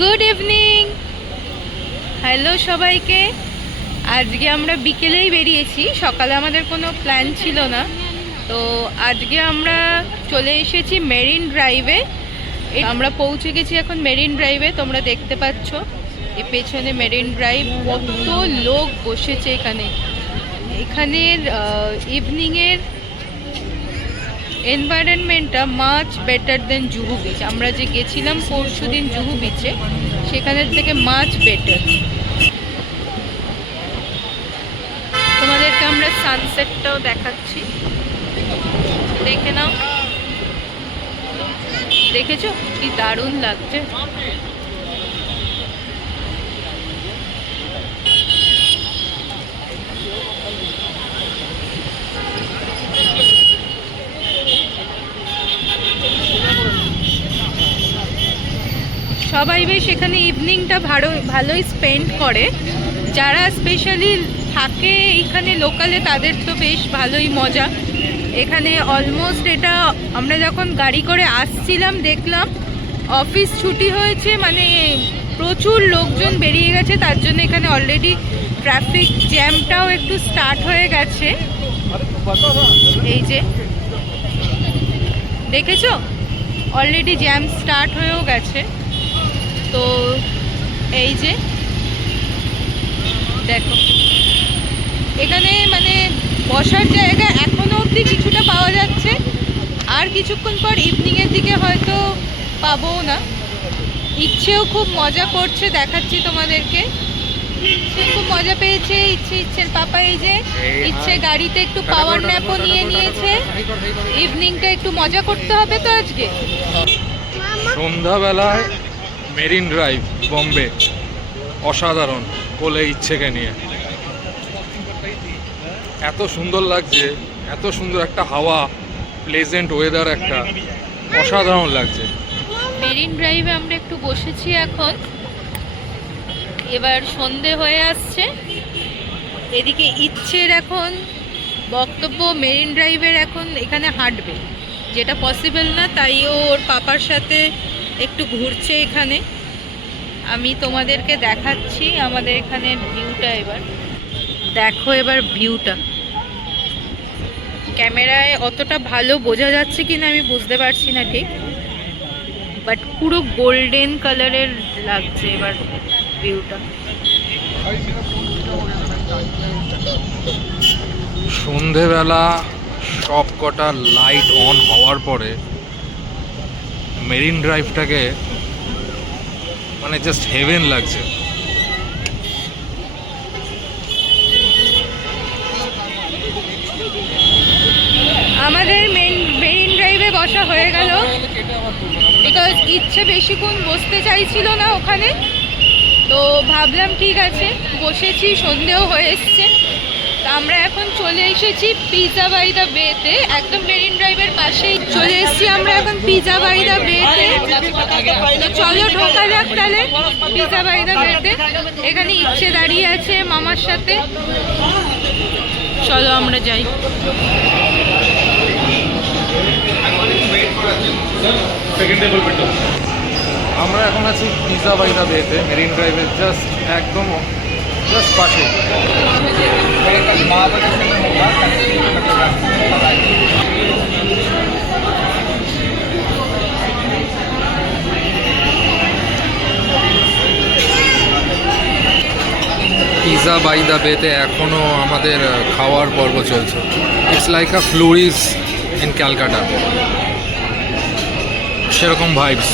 Good evening. Hello সবাইকে। আজকে আমরা বিকেলেই বেরিয়েছি, সকালে আমাদের কোনো প্ল্যান ছিল না। তো আজকে আমরা চলে এসেছি মেরিন ড্রাইভে। আমরা পৌঁছে গেছি এখন মেরিন ড্রাইভে। তোমরা দেখতে পাচ্ছ এই পেছনে মেরিন ড্রাইভ, কত লোক বসেছে এখানে। এখানের ইভিনিংয়ের এনভায়রনমেন্টটা much better than Juhu beach. আমরা যে গেছিলাম পরশু দিন জুহু বিচে, সেখানের থেকে মাচ বেটার। তোমাদেরকে আমরা সানসেটটাও দেখাচ্ছি, দেখে নাও। দেখেছো কি দারুণ লাগছে। সবাই বেশ এখানে ইভিনিংটা ভালোই স্পেন্ড করে। যারা স্পেশালি থাকে এখানে লোকালে, তাদের তো বেশ ভালোই মজা। এখানে অলমোস্ট এটা আমরা যখন গাড়ি করে আসছিলাম দেখলাম অফিস ছুটি হয়েছে, মানে প্রচুর লোকজন বেরিয়ে গেছে। তার জন্য এখানে অলরেডি ট্রাফিক জ্যামটাও একটু স্টার্ট হয়ে গেছে। এই যে দেখেছো, অলরেডি জ্যাম স্টার্ট হয়েও গেছে। তো এই যে দেখো, এখানে মানে বসার জায়গা এখনো অবধি কিছুটা পাওয়া যাচ্ছে। আর কিছুক্ষণ পর ইভিনিংয়ের দিকে হয়তো পাবো না। ইচ্ছেও খুব মজা করছে, দেখাচ্ছি তোমাদেরকে। সে খুব মজা পেয়েছে। ইচ্ছের পাপা এই যে ইচ্ছে গাড়িতে একটু পাওয়ার ন্যাপও নিয়ে নিয়েছে। ইভিনিংটা একটু মজা করতে হবে তো আজকে। সন্ধ্যাবেলায় মেরিন ড্রাইভ বম্বে অসাধারণ, কোলে ইচ্ছেকে নিয়ে এত সুন্দর লাগছে, এত সুন্দর একটা হাওয়া, প্লেজেন্ট ওয়েদার, একটা অসাধারণ লাগছে। মেরিন ড্রাইভে আমরা একটু বসেছি এখন। এবার সন্ধে হয়ে আসছে। এদিকে ইচ্ছের এখন বক্তব্য মেরিন ড্রাইভের এখন এখানে হাঁটবে, যেটা পসিবল না। তাই ওর পাপার সাথে একটু ঘুরছে এখানে। আমি তোমাদেরকে দেখাচ্ছি আমাদের এখানের ভিউটা। এবার দেখো, এবার ভিউটা ক্যামেরায় অতটা ভালো বোঝা যাচ্ছে কিনা আমি বুঝতে পারছি না ঠিক, বাট পুরো গোল্ডেন কালারের লাগছে এবার ভিউটা। সন্ধেবেলা সব কটা লাইট অন হওয়ার পরে মেরিন ড্রাইভটাকে মানে জাস্ট হেভেন লাগছে। আমাদের মেরিন ড্রাইভে বসা হয়ে গেল, বিকজ ইচ্ছে বেশিক্ষণ বসতে চাইছিল না ওখানে। তো ভাবলাম ঠিক আছে, বসেছি, সন্ধেও হয়ে এসছে। তা আমরা এখন চলে এসেছি পিজা বাই দ্য বেতে, একদম মেরিন ড্রাইভের পাশেই চলে এসেছি আমরা এখন পিজা বাই দ্য বেতে। তো চলো ঢোকা যাক তাহলে পিজা বাই দ্য বেতে। এখানে ইচ্ছে দাঁড়িয়ে আছে মামার সাথে। চলো আমরা যাই। আমরা এখন আছি পিজা বাই দ্য বেতে, মেরিন ড্রাইভের একদম পাশে। পিজা বাই দ্য বেতে এখনও আমাদের খাওয়ার পর্ব চলছে। It's like a Flurys in Calcutta, সেরকম ভাইবস।